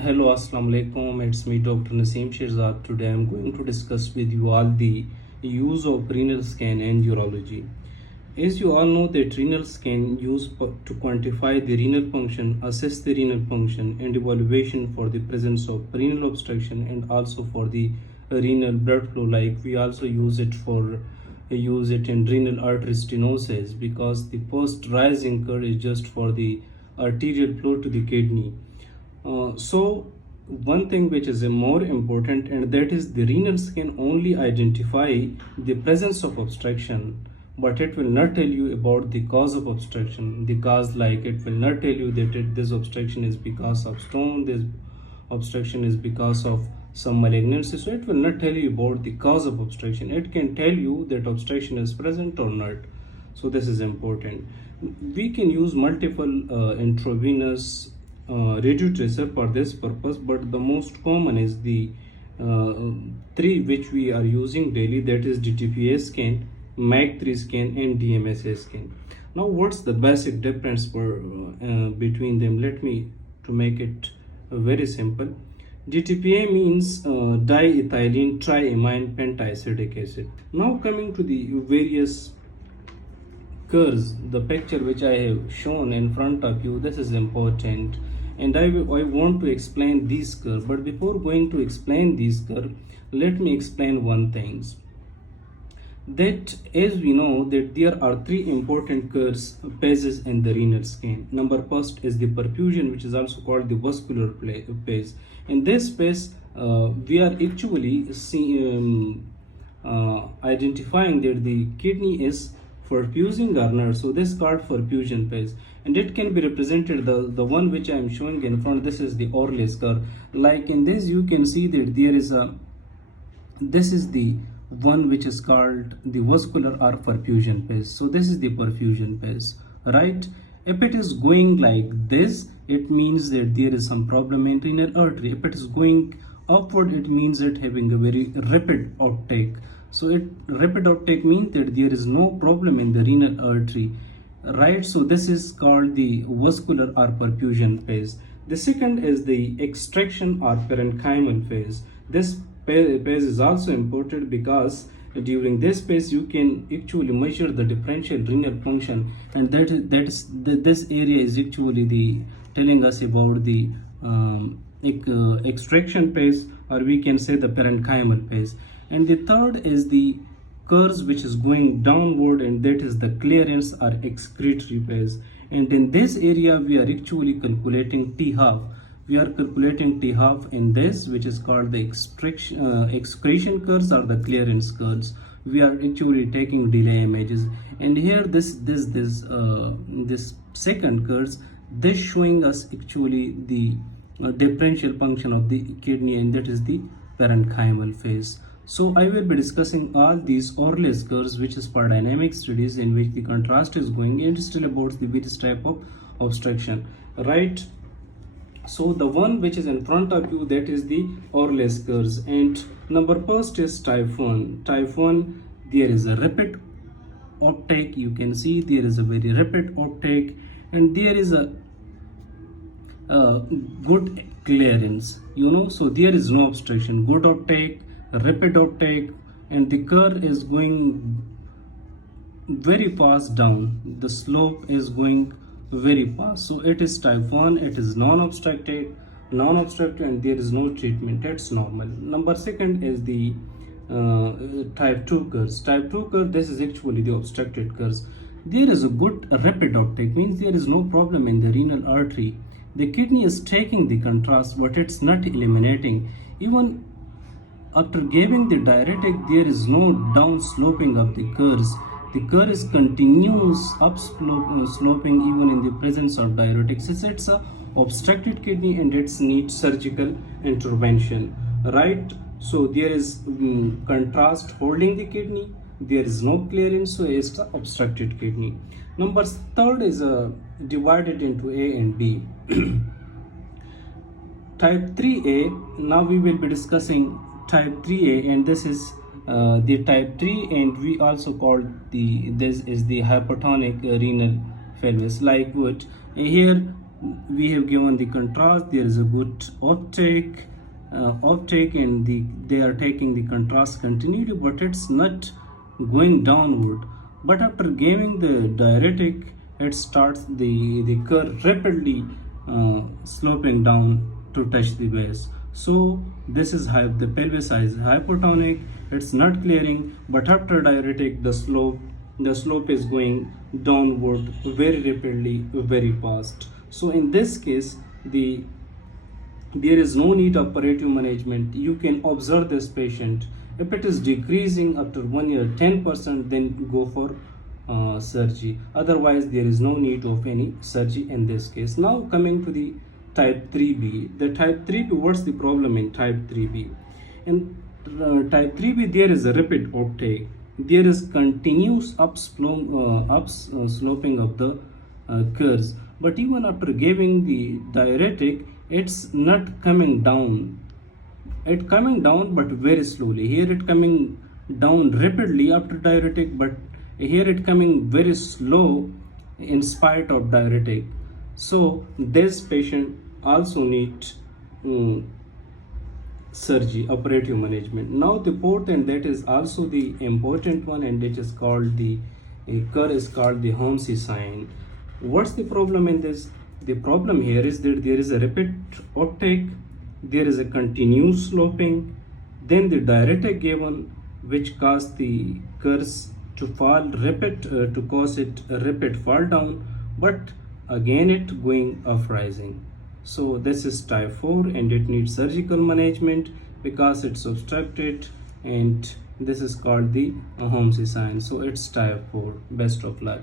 Hello, Assalamu alaikum. It's me, Dr. Naseem Shirzad. Today I'm going to discuss with you all the use of renal scan and urology. As you all know, that renal scan used to quantify the renal function, assess the renal function, and evaluation for the presence of renal obstruction and also for the renal blood flow. Like we also use it in renal artery stenosis because the first rising curve is just for the arterial flow to the kidney. So one thing which is more important, and that is the renals can only identify the presence of obstruction, but it will not tell you about the cause of obstruction. The cause, like it will not tell you that this obstruction is because of stone, this obstruction is because of some malignancy. So it will not tell you about the cause of obstruction. It can tell you that obstruction is present or not. So this is important. We can use multiple intravenous radio tracer for this purpose, but the most common is the three which we are using daily, that is DTPA scan, MAC3 scan, and DMSA scan. Now what's the basic difference between them? Let me to make it very simple. DTPA means diethylene triamine pentacetic acid. Now coming to the various curves, the picture which I have shown in front of you, this is important, and I want to explain these curves. But before going to explain these curves, let me explain one thing, that as we know that there are three important curves phases in the renal scan. Number first is the perfusion, which is also called the vascular phase. In this phase we are actually identifying that the kidney is perfusing or not. So this is called perfusion phase, and it can be represented, the one which I am showing in front, this is the Orles curve. Like in this you can see that there is a, this is the one which is called the vascular or perfusion phase. So this is the perfusion phase, right? If it is going like this, it means that there is some problem in renal artery. If it is going upward, it means it having a very rapid outtake. So rapid outtake means that there is no problem in the renal artery, right? So this is called the vascular or perfusion phase. The second is the extraction or parenchymal phase. This phase is also important because during this phase you can actually measure the differential renal function, and this area is actually the telling us about the extraction phase, or we can say the parenchymal phase. And the third is the curves which is going downward, and that is the clearance or excretory phase. And in this area we are actually calculating T half. We are calculating T half in this, which is called the excretion curves or the clearance curves. We are actually taking delay images, and here this second curves, this showing us actually the differential function of the kidney, and that is the parenchymal phase. So I will be discussing all these Orles curves, which is for dynamic studies, in which the contrast is going, and still about the various type of obstruction, right? So the one which is in front of you, that is the Orles curves. And number first is type 1. Type 1, there is a rapid uptake. You can see there is a very rapid uptake, and there is a good clearance, so there is no obstruction, good uptake, rapid uptake, and the curve is going very fast down. The slope is going very fast. So it is type 1, it is non-obstructed, and there is no treatment, it's normal. Number second is the type 2 curves. Type 2 curve, this is actually the obstructed curves. There is a good rapid uptake, means there is no problem in the renal artery. The kidney is taking the contrast, but it's not eliminating. Even after giving the diuretic, there is no down sloping of the curves. The curve is continuous up sloping even in the presence of diuretics. It's a obstructed kidney, and it needs surgical intervention, right? So there is contrast holding the kidney, there is no clearance, so it's the obstructed kidney. Number third is divided into A and B. Type 3A, now we will be discussing type 3A, and this is the type 3, and we also call this is the hypertonic renal pelvis. Like what here we have given the contrast. There is a good uptake, and they are taking the contrast continuity, but it's not going downward. But after giving the diuretic, it starts the curve rapidly sloping down to touch the base. So this is the pelvis is hypertonic, it's not clearing, but after diuretic the slope is going downward very rapidly, very fast. So in this case, there is no need of operative management. You can observe this patient. If it is decreasing after 1 year 10%, then go for surgery. Otherwise, there is no need of any surgery in this case. Now coming to the type 3b. The type 3b, what's the problem in type 3b? In type 3b, there is a rapid uptake. There is continuous sloping of the curves. But even after giving the diuretic, it's not coming down. It coming down, but very slowly. Here it coming down rapidly after diuretic, but here it coming very slow in spite of diuretic. So this patient also need surgery, operative management. Now the fourth, and that is also the important one, and it is called the curve is called the Holmes sign. What's the problem in this? The problem here is that there is a rapid uptake, there is a continuous sloping, then the diuretic given, which cause the curves to fall rapid, to cause it a rapid fall down, but again it going up rising. So this is type 4, and it needs surgical management because it's obstructed, and this is called the Holmes sign. So it's type 4. Best of luck.